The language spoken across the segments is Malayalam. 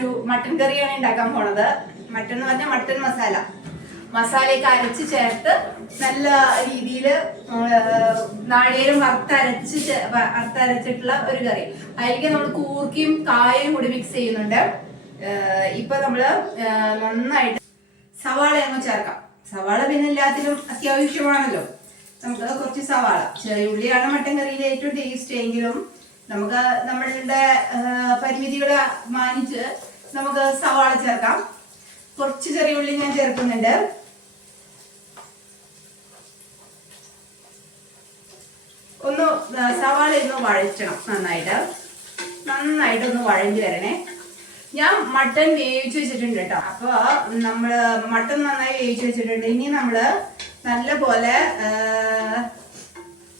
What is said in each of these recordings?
ഒരു മട്ടൻ കറിയാണ് ഉണ്ടാക്കാൻ പോണത്. മട്ടൻ എന്ന് പറഞ്ഞാൽ മട്ടൻ മസാല. മസാലയൊക്കെ അരച്ച് ചേർത്ത് നല്ല രീതിയിൽ നാളികേരം വറുത്തരച്ച് വറുത്തരച്ചിട്ടുള്ള ഒരു കറി. അതിലേക്ക് നമ്മൾ കൂർക്കിയും കായയും കൂടി മിക്സ് ചെയ്യുന്നുണ്ട്. ഇപ്പൊ നമ്മൾ നന്നായിട്ട് സവാള അങ്ങ് ചേർക്കാം. സവാള പിന്നെ എല്ലാത്തിലും അത്യാവശ്യമാണല്ലോ. നമുക്ക് കുറച്ച് സവാള. ചെറിയ ഉള്ളിയാണ് മട്ടൻ കറിയിലെ ഏറ്റവും ടേസ്റ്റ് എങ്കിലും നമുക്ക് നമ്മളുടെ പരിമിതികളെ മാനിച്ച് നമുക്ക് സവാള ചേർക്കാം. കുറച്ച് ചെറിയ ഉള്ളി ഞാൻ ചേർക്കുന്നുണ്ട്. ഒന്ന് സവാള ഒന്ന് വഴറ്റണം നന്നായിട്ട്. നന്നായിട്ട് ഒന്ന് വഴഞ്ഞു വരണേ. ഞാൻ മട്ടൺ വേവിച്ച് വെച്ചിട്ടുണ്ട് കേട്ടോ. അപ്പൊ നമ്മൾ മട്ടൺ നന്നായി വേവിച്ച് വെച്ചിട്ടുണ്ട്. ഇനി നമ്മൾ നല്ല പോലെ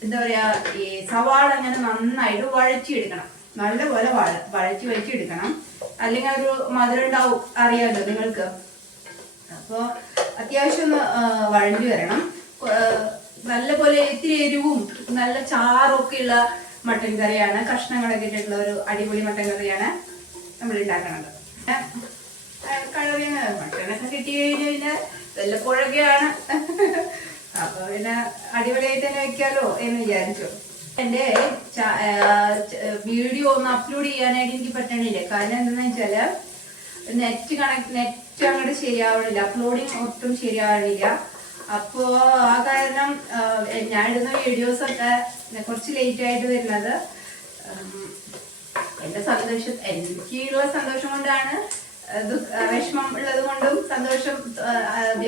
എന്താ പറയാ ഈ സവാള അങ്ങനെ നന്നായിട്ട് വഴറ്റിയെടുക്കണം. നല്ല പോലെ വഴ വഴറ്റി എടുക്കണം. അല്ലെങ്കിൽ ഒരു മധുരം ഉണ്ടാവും. അറിയാമല്ലോ നിങ്ങൾക്ക്. അപ്പോൾ അത്യാവശ്യം ഒന്ന് വഴഞ്ഞു വരണം. നല്ലപോലെ ഇത്തിരി എരിവും നല്ല ചാറൊക്കെ ഉള്ള മട്ടൻ കറിയാണ്. കഷ്ണങ്ങളൊക്കെ ഇട്ടിട്ടുള്ള ഒരു അടിപൊളി മട്ടൻ കറിയാണ് നമ്മൾ ഉണ്ടാക്കണത് കളറിയാണ് മട്ടനൊക്കെ കിട്ടി കഴിഞ്ഞ് പിന്നെ വല്ലപ്പോഴൊക്കെയാണ്. അപ്പൊ പിന്നെ അടിപൊളിയായിട്ട് തന്നെ വെക്കാലോ എന്ന് വിചാരിച്ചു. എന്റെ വീഡിയോ ഒന്ന് അപ്ലോഡ് ചെയ്യാനായിട്ട് എനിക്ക് പറ്റണില്ല. കാരണം എന്താണെന്ന് വെച്ചാൽ നെറ്റ് കണക്ട് നെറ്റ് അങ്ങോട്ട് ശരിയാവണില്ല. അപ്ലോഡിങ് ഒട്ടും ശരിയാവണില്ല. അപ്പോ ആ കാരണം ഞാൻ ഇടുന്ന വീഡിയോസ് ഒക്കെ കുറച്ച് ലേറ്റ് ആയിട്ട് വരുന്നത്. എന്റെ സന്തോഷം എനിക്കുള്ള സന്തോഷം കൊണ്ടാണ് വിഷമം ഉള്ളത് കൊണ്ടും സന്തോഷം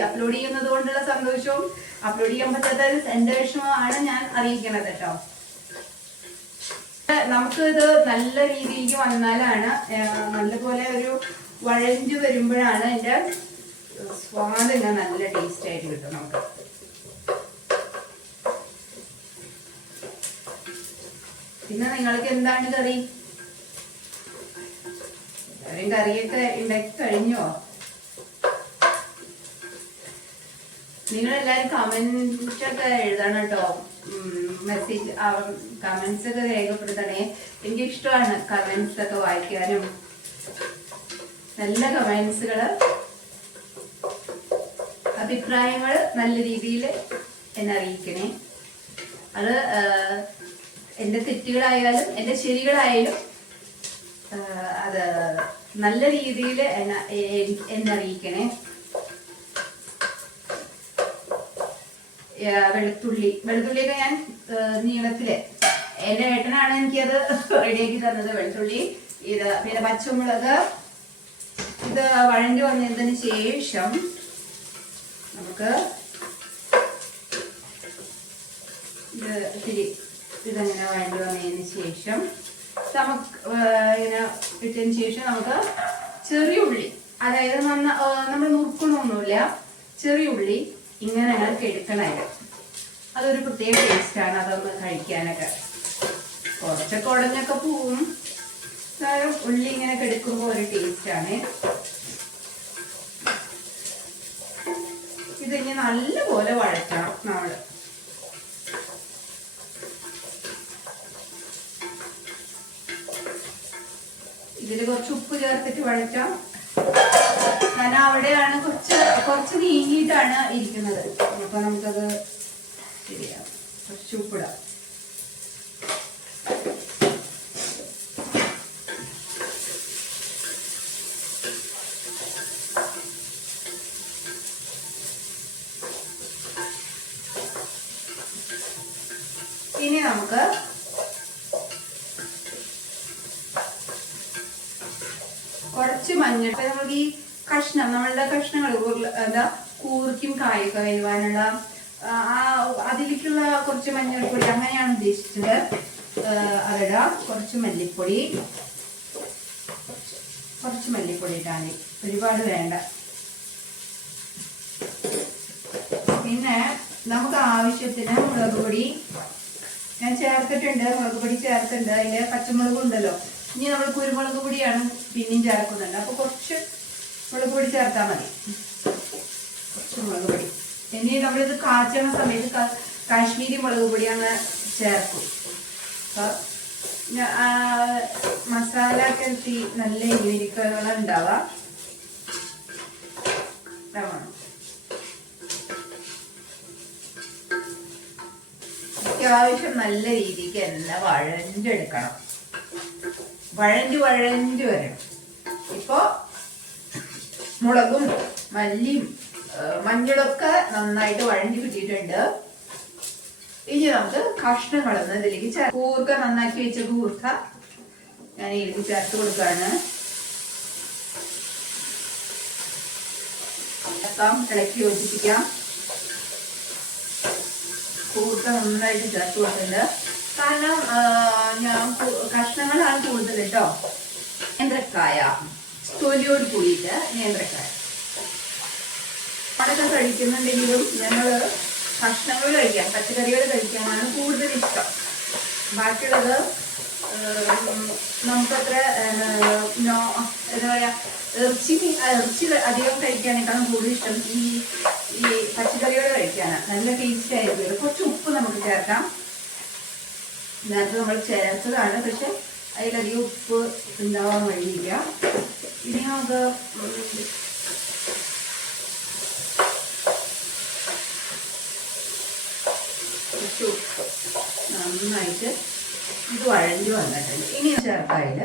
അപ്ലോഡ് ചെയ്യുന്നത് കൊണ്ടുള്ള സന്തോഷവും അപ്ലോഡ് ചെയ്യാൻ പറ്റാത്ത എന്റെ വിഷമമാണ് ഞാൻ അറിയിക്കണത് കേട്ടോ. നമുക്ക് ഇത് നല്ല രീതിയിലേക്ക് വന്നാലാണ് നല്ലപോലെ ഒരു വഴഞ്ഞു വരുമ്പോഴാണ് അതിന്റെ സ്വാദിന് നല്ല ടേസ്റ്റ് ആയിട്ട് കിട്ടും നമുക്ക്. പിന്നെ നിങ്ങൾക്ക് എന്താണ് കറി? എല്ലാവരും കറിയൊക്കെ ഉണ്ടാക്കി കഴിഞ്ഞോ? കമന്റ് ഒക്കെ എഴുതണം കേട്ടോ. മെസ്സേജ് കമന്റ്സ് ഒക്കെ രേഖപ്പെടുത്തണേ. എനിക്ക് ഇഷ്ടമാണ് കമന്റ്സ് ഒക്കെ വായിക്കാനും. നല്ല കമന്റ്സുകൾ അഭിപ്രായങ്ങൾ നല്ല രീതിയിൽ എന്നെ അറിയിക്കണേ. അത് എന്റെ തെറ്റുകളായാലും എന്റെ ശരികളായാലും അത് നല്ല രീതിയിൽ എന്നെ എന്നറിയിക്കണേ വെളുത്തുള്ളി. വെളുത്തുള്ളിയൊക്കെ ഞാൻ നീളത്തിലെ. എന്റെ ഏട്ടനാണ് എനിക്കത് റെഡിയാക്കി തന്നത് വെളുത്തുള്ളി. ഇത് പിന്നെ പച്ചമുളക്. ഇത് വഴഞ്ഞു വന്നതിന് ശേഷം നമുക്ക് ഇത് ഇത്തിരി ഇതങ്ങനെ വഴഞ്ഞു വന്നതിന് ശേഷം നമുക്ക് ഇങ്ങനെ ഇട്ടതിന് ശേഷം നമുക്ക് ചെറിയ ഉള്ളി. അതായത് നന്ന നമ്മൾ നുറുക്കണമൊന്നുമില്ല ചെറിയ ഉള്ളി. ഇങ്ങനെ ഇളക്കി എടുക്കണത് അതൊരു പ്രത്യേക ടേസ്റ്റാണ് അതൊന്ന് കഴിക്കാനൊക്കെ. കുറച്ചൊക്കെ ഉടഞ്ഞൊക്കെ പോവും. കാരണം ഉള്ളി ഇങ്ങനെ കെടുക്കുമ്പോൾ ഒരു ടേസ്റ്റാണ് ഇതിനി നല്ലപോലെ വഴറ്റണം നമ്മൾ ഇതിൽ കുറച്ച് ഉപ്പ് ചേർത്തിട്ട് വഴറ്റാം. ഞാൻ അവിടെയാണ് കുറച്ച് കുറച്ച് നീങ്ങിയിട്ടാണ് ഇരിക്കുന്നത്. അപ്പൊ നമുക്കത് ശരിയാവും കുറച്ച് ഉപ്പിടാം ഇനി നമുക്ക് കുറച്ച് മഞ്ഞൾ നമുക്ക് ഈ കഷ്ണം നമ്മളുടെ കഷ്ണങ്ങൾ എന്താ കൂർക്കും കായൊക്കെ ആ അതിലേക്കുള്ള കുറച്ച് മഞ്ഞൾപ്പൊടി അങ്ങനെയാണ് ഉദ്ദേശിച്ചത്. അതിടാം കുറച്ച് മല്ലിപ്പൊടി. കുറച്ച് മല്ലിപ്പൊടി ഇട്ടാൽ ഒരുപാട് വേണ്ട. പിന്നെ നമുക്ക് ആവശ്യത്തിന് മുളക് പൊടി. ഞാൻ ചേർത്തിട്ടുണ്ട് മുളക് പൊടി ചേർത്തിട്ടുണ്ട്. അതിൽ പച്ചമുളക് ഉണ്ടല്ലോ. ഇനി നമ്മൾ കുരുമുളക് പൊടിയാണ് പിന്നെയും ചേർക്കുന്നുണ്ട്. അപ്പോൾ കുറച്ച് മുളക് പൊടി ചേർത്താൽ മതി. കുറച്ച് മുളക് പൊടി. ഇനി നമ്മളിത് കാച്ചണ സമയത്ത് കാശ്മീരി മുളക് പൊടി അങ്ങ് ചേർക്കും. അപ്പൊ ഞാ- മസാല ഒക്കെ നല്ല ഇതാവണം. അത്യാവശ്യം നല്ല രീതിക്ക് എല്ലാം വഴഞ്ഞെടുക്കണം. വഴഞ്ഞു വഴഞ്ഞു വരണം. ഇപ്പോ മുളകും മല്ലിയും മഞ്ഞളൊക്കെ നന്നായിട്ട് വഴഞ്ഞു കിട്ടിയിട്ടുണ്ട്. ഇനി നമുക്ക് കഷ്ണങ്ങളൊന്ന് ഇതിലേക്ക് ചേർ- കൂർക്ക നന്നാക്കി വെച്ച കൂർക്ക. ഞാൻ ഇതിലേക്ക് ചേർത്ത് കൊടുക്കുകയാണ്. ഇളക്കാം യോജിപ്പിക്കാം. കൂർക്ക നന്നായിട്ട് ചേർത്ത് കൊടുത്തിട്ടുണ്ട്. കാരണം ഞാൻ കഷ്ണങ്ങളാണ് കൂടുതൽ കേട്ടോ. നേന്ത്രക്കായ തൊലിയോട് കൂടിയിട്ട് നേന്ത്രക്കായ. അതൊക്കെ കഴിക്കുന്നുണ്ടെങ്കിലും ഞങ്ങൾ കഷ്ണങ്ങൾ കഴിക്കാം പച്ചക്കറികൾ കഴിക്കാനാണ് കൂടുതൽ ഇഷ്ടം. ബാക്കിയുള്ളത് നമുക്കത്ര നോ- എന്താ പറയാ ഇറച്ചി ഇറച്ചി അധികം കഴിക്കാനേക്കാളും കൂടുതൽ ഇഷ്ടം ഈ ഈ പച്ചക്കറികൾ കഴിക്കാനാണ്. നല്ല ടേസ്റ്റ് ആയിരിക്കും. കുറച്ച് ഉപ്പ് നമുക്ക് ചേർക്കാം. നേരത്തെ നമ്മൾ ചേർത്തതാണ്. പക്ഷെ അതിലധികം ഉപ്പ് ഉണ്ടാവാൻ വഴിയില്ല. ഇനി നമുക്ക് നന്നായിട്ട് ഇത് വഴഞ്ഞു വന്നിട്ടുണ്ട്. ഇനി ചേർക്കാതിൽ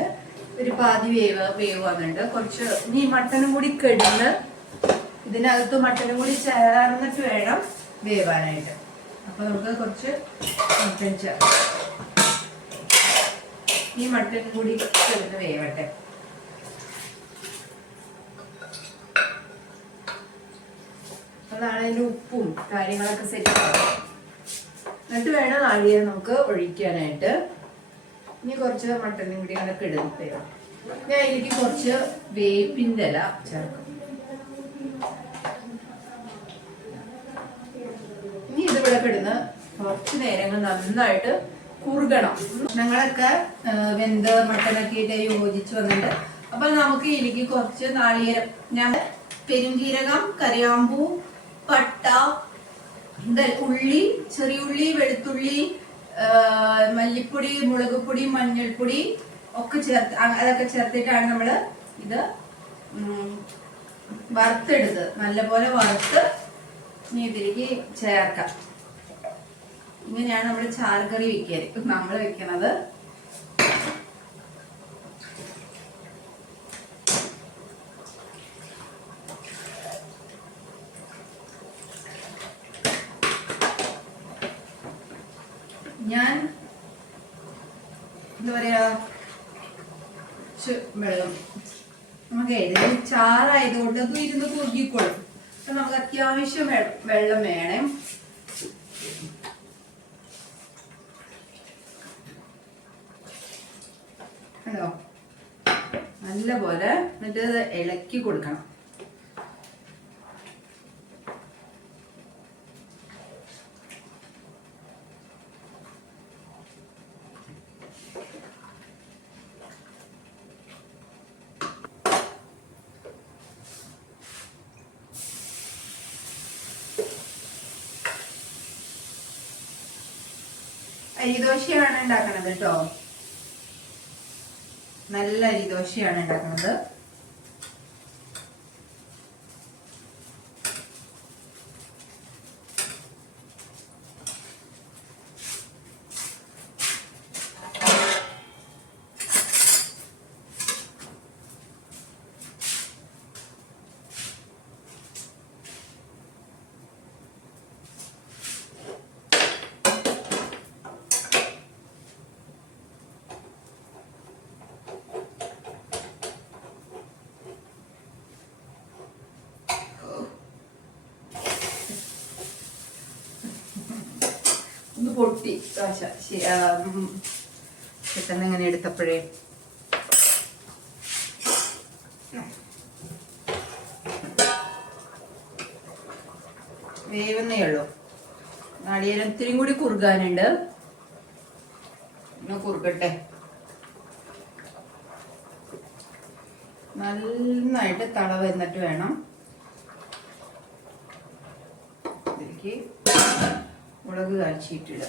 ഒരു പാതി വേവ് വേവ് വന്നിട്ടുണ്ട്. കുറച്ച് ഇനി മട്ടനും കൂടി കെടുന്ന് ഇതിനകത്ത് മട്ടനും കൂടി ചേർന്നിട്ട് വേണം വേവാനായിട്ട്. അപ്പൊ നമുക്ക് കുറച്ച് മട്ടൻ ചേർക്കാം. ഈ മട്ടൻ കൂടി കിടന്ന് വേവട്ടെ. അതാണ് അതിന്റെ ഉപ്പും കാര്യങ്ങളൊക്കെ സെറ്റ് ആവും എന്നിട്ട് വേണം നാളികേരം നമുക്ക് ഒഴിക്കാനായിട്ട്. ഇനി കുറച്ച് മട്ടനും കൂടി അങ്ങനെ കിടന്നിട്ട് ഞാൻ ഇതിലേക്ക് കുറച്ച് വേപ്പിന്റെ ഇല ചേർക്കും. ഇനി ഇതിവിടെ കിടന്ന് കുറച്ച് നേരങ്ങൾ നന്നായിട്ട് കുറുകണം. ആ, വെന്ത് മട്ടനൊക്കെ ഇട്ട് യോജിച്ച് വന്നിട്ട് അപ്പൊ നമുക്ക് ഇതിലേക്ക് കുറച്ച് നാളികേരം. ഞാൻ പെരുംജീരകം കരിയാമ്പൂ പട്ട ഉള്ളി ചെറിയുള്ളി വെളുത്തുള്ളി മല്ലിപ്പൊടി മുളക് പൊടി മഞ്ഞൾപ്പൊടി ഒക്കെ ചേർത്ത് അതൊക്കെ ചേർത്തിട്ടാണ് നമ്മൾ ഇത് വറുത്തെടുത്ത് നല്ലപോലെ വറുത്ത് ഇതിലേക്ക് ചേർക്കാം. ഇങ്ങനെയാണ് നമ്മൾ ചാറുകറി ഇപ്പം നമ്മൾ വെക്കണത് ഞാൻ എന്താ പറയാ വെള്ളം. നമുക്ക് ഇതിൽ ചാറായതുകൊണ്ട് അത് ഇരുന്ന് കുറുകിക്കോളും. അപ്പൊ നമുക്ക് അത്യാവശ്യം വെള്ളം വേണം കണ്ടോ നല്ല പോലെ എന്നിട്ട് ഇളക്കി കൊടുക്കണം. അരിദോശയാണ് ഉണ്ടാക്കണത് കേട്ടോ. നല്ല അരിദോശയാണ് ഉണ്ടാക്കുന്നത്. ഉം. പെട്ടെന്ന് ഇങ്ങനെ എടുത്തപ്പോഴേ. വേവുന്നേ ഉള്ളൂ. നാളികേരം ഇത്തിരിയും കൂടി കുറുകാനുണ്ട്. ഒന്ന് കുറുകട്ടെ. നന്നായിട്ട് തള വന്നിട്ട് വേണം. മുളക് കാച്ചിട്ടിടുക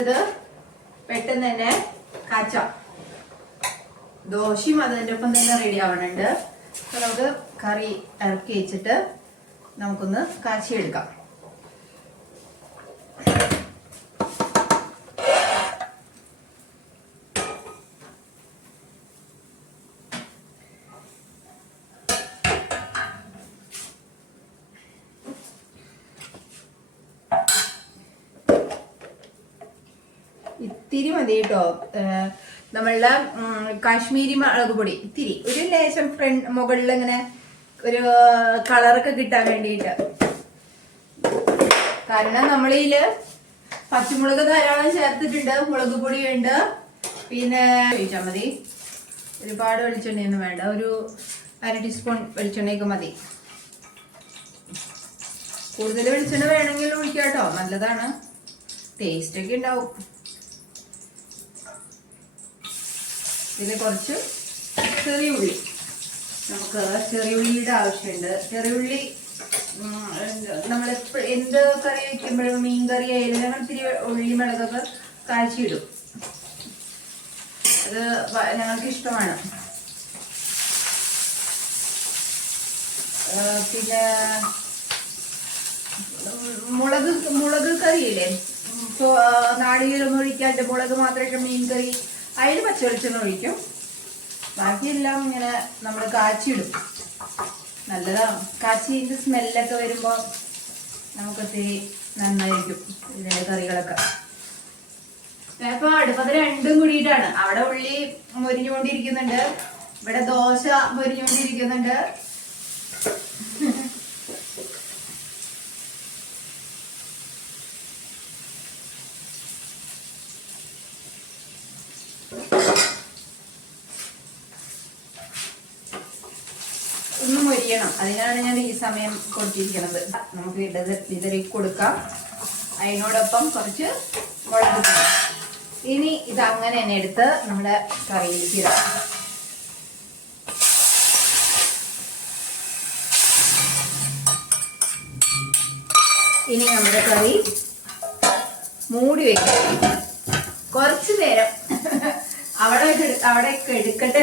ഇത് പെട്ടെന്ന് തന്നെ കാച്ചാം. ദോശയും അതിന്റെ ഒപ്പം തന്നെ റെഡി ആവണുണ്ട്. നമുക്ക് കറി ഇറക്കി വെച്ചിട്ട് നമുക്കൊന്ന് കാച്ചിയെടുക്കാം. ഇത്തിരി മതി കേട്ടോ. നമ്മളുടെ കാശ്മീരി മുളക് പൊടി. ഇത്തിരി. ഒരു ലേശം ഫ്രണ്ട് മുകളിൽ ഇങ്ങനെ ഒരു കളറൊക്കെ കിട്ടാൻ വേണ്ടിയിട്ട്. കാരണം നമ്മളിതിൽ പച്ചമുളക് ധാരാളം ചേർത്തിട്ടുണ്ട്. മുളക് പൊടിയുണ്ട്. പിന്നെ ഒഴിച്ചാൽ മതി. ഒരുപാട് വെളിച്ചെണ്ണയൊന്നും വേണ്ട. ഒരു അര ടീസ്പൂൺ വെളിച്ചെണ്ണയൊക്കെ മതി. കൂടുതൽ വെളിച്ചെണ്ണ വേണമെങ്കിൽ ഒഴിക്കാം കേട്ടോ. നല്ലതാണ്. ടേസ്റ്റ് ഒക്കെ ഉണ്ടാവും. ഇതിൽ കുറച്ച് ചെറിയ ഉള്ളി. നമുക്ക് ചെറിയ ഉള്ളിയുടെ ആവശ്യമുണ്ട്. ചെറിയ ഉള്ളി നമ്മൾ എന്ത് കറി വയ്ക്കുമ്പോഴും മീൻ കറി ആയാലും ഞങ്ങൾ ഇത്തിരി ഉള്ളി മുളകൊക്കെ കാച്ചിയിടും. അത് ഞങ്ങൾക്ക് ഇഷ്ടമാണ്. പിന്നെ മുളക് മുളക് കറിയില്ലേ? നാളികേരം ഒഴിക്കാണ്ട് മുളക് മാത്രമായിട്ട് മീൻ കറി അതിൽ പച്ചവെളിച്ചെണ്ണ ഒഴിക്കും. ബാക്കിയെല്ലാം ഇങ്ങനെ നമ്മൾ കാച്ചിയിടും. നല്ലതാണ് കാച്ചിന്റെ സ്മെല്ലൊക്കെ വരുമ്പോൾ നമുക്കൊത്തിരി നന്നായിരിക്കും ഇതിന്റെ കറികളൊക്കെ. ഇപ്പൊ അടുപ്പത്ത് രണ്ടും കൂടിയിട്ടാണ്. അവിടെ ഉള്ളി മൊരിഞ്ഞുകൊണ്ടിരിക്കുന്നുണ്ട്. ഇവിടെ ദോശ മൊരിഞ്ഞുകൊണ്ടിരിക്കുന്നുണ്ട് ഒന്ന് മൊരിയണം അതിനാണ് ഞാൻ ഈ സമയം കൊടുത്തിരിക്കുന്നത്. നമുക്ക് ഇടത് ഇതിലേക്ക് കൊടുക്കാം. അതിനോടൊപ്പം കുറച്ച് മുളക്. ഇനി ഇത് അങ്ങനെ തന്നെ എടുത്ത് നമ്മുടെ കറിയിലേക്ക് ഇടാം. ഇനി നമ്മുടെ കറി മൂടി വെക്കാം. കുറച്ച് നേരം അവിടെ അവിടെ എടുക്കട്ടെ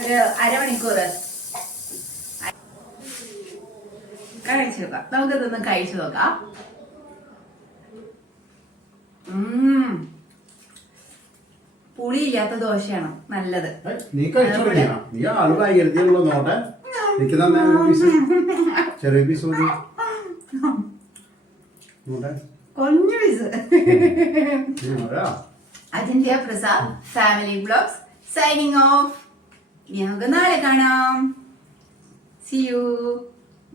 ഒരു അരമണിക്കൂർ കഴിച്ചു നോക്കാം. നമുക്കിതൊന്ന് കഴിച്ചു നോക്കാം. പുളിയില്ലാത്ത ദോശയാണ്? നല്ലത്. നീ കഴിച്ചു നീ ആൾ ഭയങ്കരത്തിലുള്ള നോട്ടെ. എനിക്ക് തന്നെ ഒരു പീസ് ചെറിയ പീസ് മതി. നോട്ടെ. കൊഞ്ഞു piece അജിന്ത്യ Prasad family blogs signing off ഇനി നമുക്ക് നാളെ കാണാം. C U